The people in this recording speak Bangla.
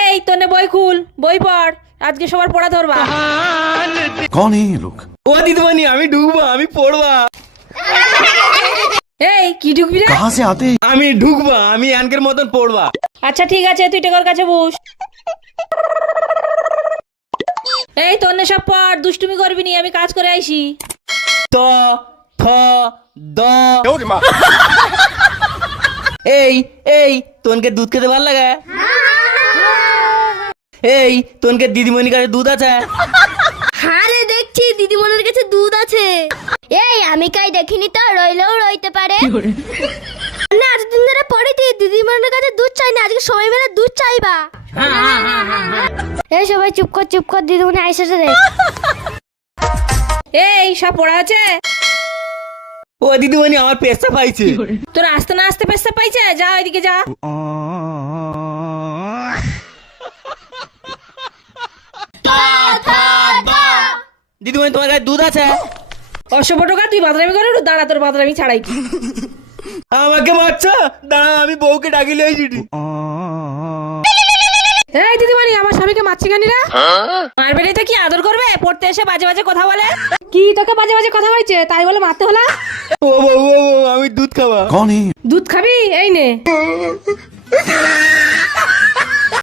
এই তোনে বই খুল, বই পড়, আজকে সবার পড়া ধরবা। कौन है ये लोग? ও দিদিমণি আমি ঢুকবো, আমি পড়বা। এই কি ঢুকবি রে? कहाँ से आते हैं? আমি ঢুকবা, আমি আনকের মতন পড়বা। আচ্ছা ঠিক আছে, তুই টেকর কাছে বস। এই তোনে সব পড়, দুষ্টুমি করবি নি, আমি কাজ করে আইছি। ত থ দ। এই এই তোনকে দুধ খেতে ভালো লাগে? এই তোনকে দিদিমণির কাছে দুধ আছে? হ্যাঁ রে, দেখছি দিদিমণির কাছে দুধ আছে। এই আমি কাই দেখিনি তো, রইলেও রইতে পারে। না এতদিন ধরে পড়েছি দিদিমণির কাছে দুধ চাই না, আজকে সবাই মিলে দুধ চাইবা। এই সবাই চুপ কর, দিদিমণি আইসেছে দেখ। এই সব পড়া আছে? ও দিদিমণি আমার পেশা পাইছে। তোর আসতে না আসতে পেছতে পাইছে, যা ওইদিকে যা। দিদিমণি তোমার কাছে দুধ আছে? অসভ্য টোকা, তুই বাদরামি করে দাঁড়া, তোর বাদরামি ছাড়াই। আমাকে মারছো? দাঁড়া আমি বউকে ডাকি লইছি। এই দিদিমণি আমার স্বামীকে মারছি কেন রে? মারবে তো কি আদর করবে? পড়তে এসে বাজে বাজে কথা বলে। কি তোকে বাজে বাজে কথা হয়েছে তাই বলে মারতে হলা? ও বউ আমি দুধ খাবা। कौन है? দুধ খাবি? এই নে।